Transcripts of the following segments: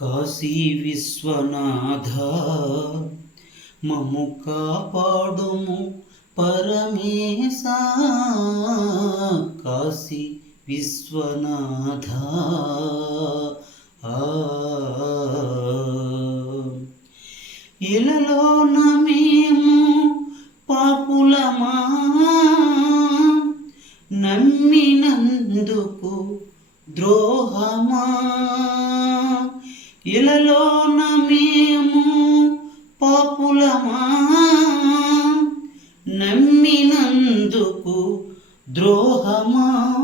కాశీ విశ్వనాథ మము కాపాడుము పరమేశ కాశీ విశ్వనాథ. ఆ. ఇలలోన మేము పాపులమా? నమ్మినందుకు ద్రోహమా? ఇలలోన మేము పాపులమా? నమ్మినందుకు ద్రోహమా?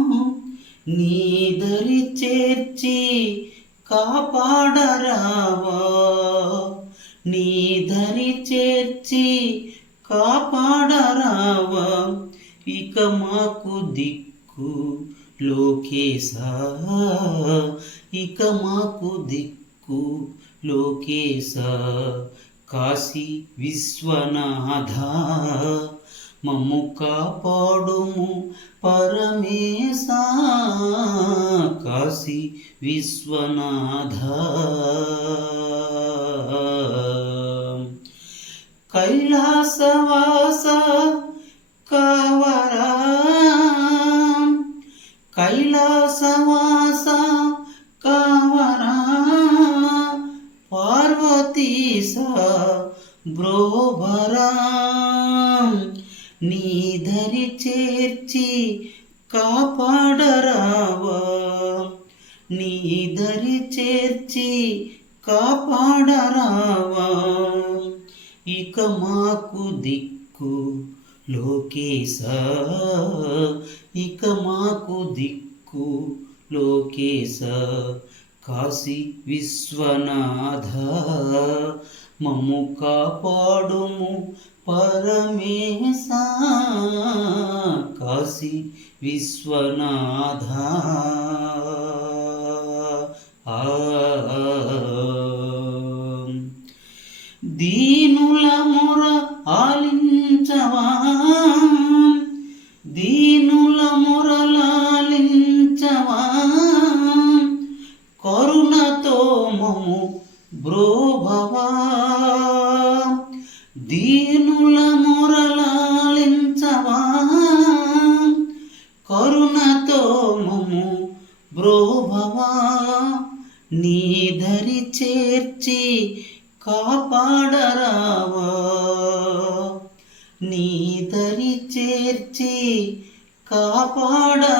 నీదరి చేర్చి కాపాడరావా? నీదరి చేర్చి కాపాడరావా? ఇక మాకు దిక్కు లోకేశ. ఇక మాకు దిక్కు లోకేశ కాశీ విశ్వనాథ. మమ్ము కాపాడుము పరమేశ కాశీ విశ్వనాథ. కైలాసవాస కావరా. కైలాసవాస భవతీసా బ్రోభరాం నీ ధరి చేర్చి కాపాడరావా. నీ ధరి చేర్చి కాపాడరావా. ఇక మాకు దిక్కు లోకేశ. ఇక మాకు దిక్కు లోకేశ. కాశీ విశ్వనాథ మమ్ము కాపాడుము పరమేశ. కాశీ విశ్వనాథ. దీనుల మొర ఆలించవా? దీనుల మొరలాలించవా కరుణతో మము బ్రోభవా నీదరి చేర్చి కాపాడరావా. నీదరి చేర్చి కాపాడరావా.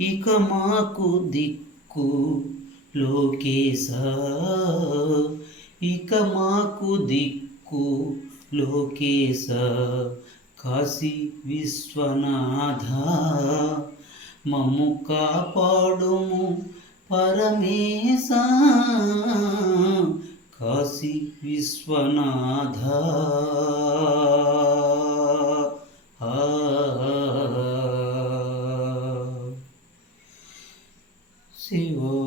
ఇక మాకు దిక్కు లోకేశ. ఇక మాకు దిక్కు లోకేశ. కాశీ విశ్వనాథ మము కాపాడుము పరమేశ. కాశీ విశ్వనాథ. శివో